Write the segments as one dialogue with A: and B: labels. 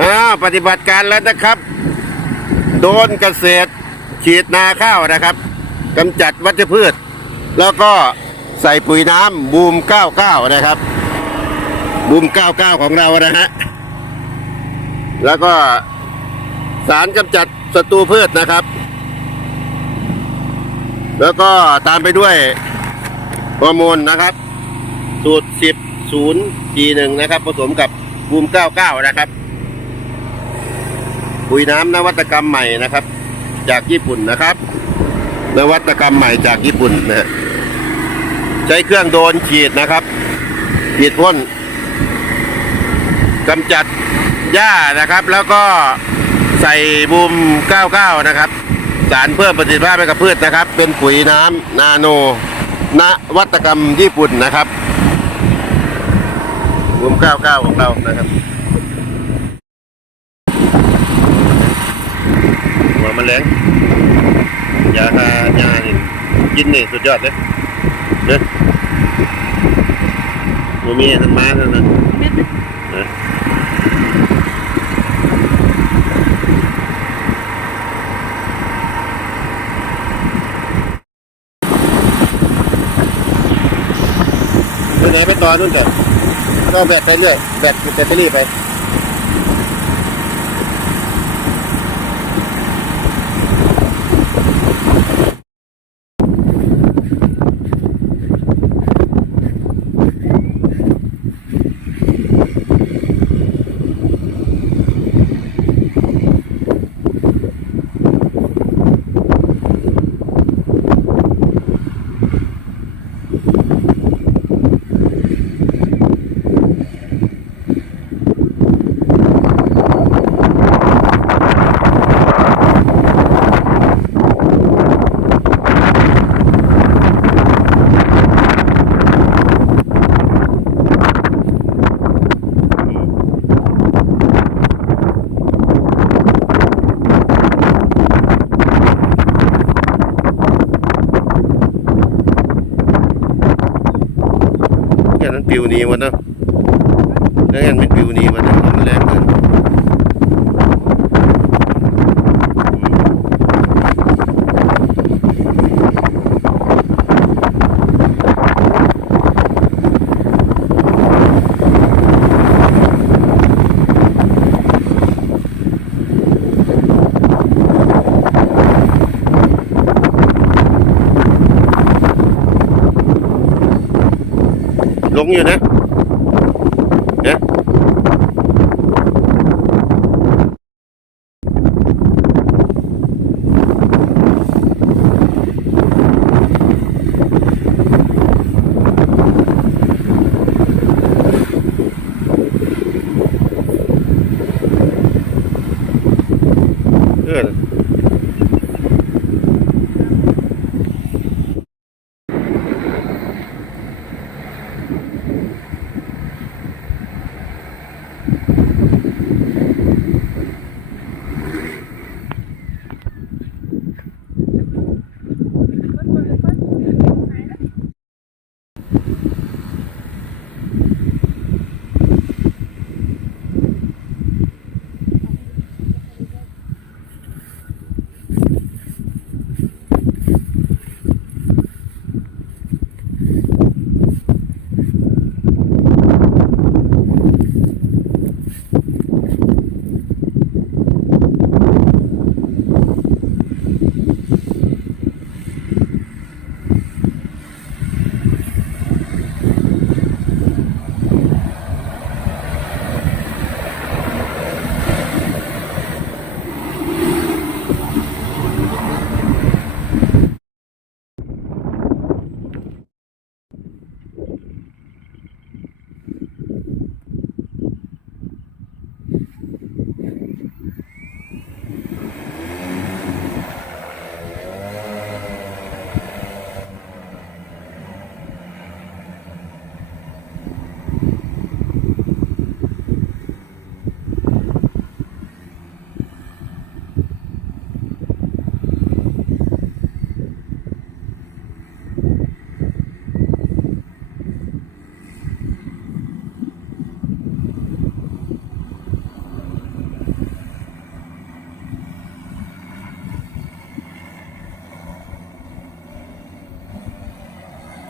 A: อ้าวปฏิบัติการแล้วนะครับ โดนเกษตร ฉีดนาข้าวนะครับกำจัดวัชพืช แล้วก็ใส่ปุ๋ยน้ำบูม 99 นะครับ บูม 99 ของเรานะฮะแล้วก็สารกำจัดศัตรูพืชนะครับ แล้วก็ตามไปด้วยฮอร์โมนนะครับ สูตร 10 0 4 1นะครับ ผสมกับบูม 99 นะครับ ปุ๋ยน้ำนวัตกรรมใหม่นะครับ จากญี่ปุ่นนะครับ นวัตกรรมใหม่จากญี่ปุ่นนะฮะใช้เครื่องโดนฉีดนะครับฉีดพ่นกำจัดหญ้านะครับ แล้วก็ใส่บูม 99 นะครับ สารเพิ่มประสิทธิภาพให้กับพืชนะครับ เป็นปุ๋ยน้ำนาโนนวัตกรรมญี่ปุ่นนะครับบูม 99 ของเรานะครับ หัวแมันแรงยาคายานี่กินนี่สุดยอดเลยเด้อบ่มีทันมาเท่านั้นเออไปไหนไปต่อนู่นเถอะก็แบตไปเรื่อย แบตแบตเตอรี่ไป ปิวหนีหมดเนาะแล้วเห็นมันปิวหนีหมดเนาะลมแร งเกินลงอยู่นะ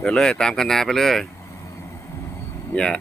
A: เดินเลยตามคันนาไปเลยเนี่ย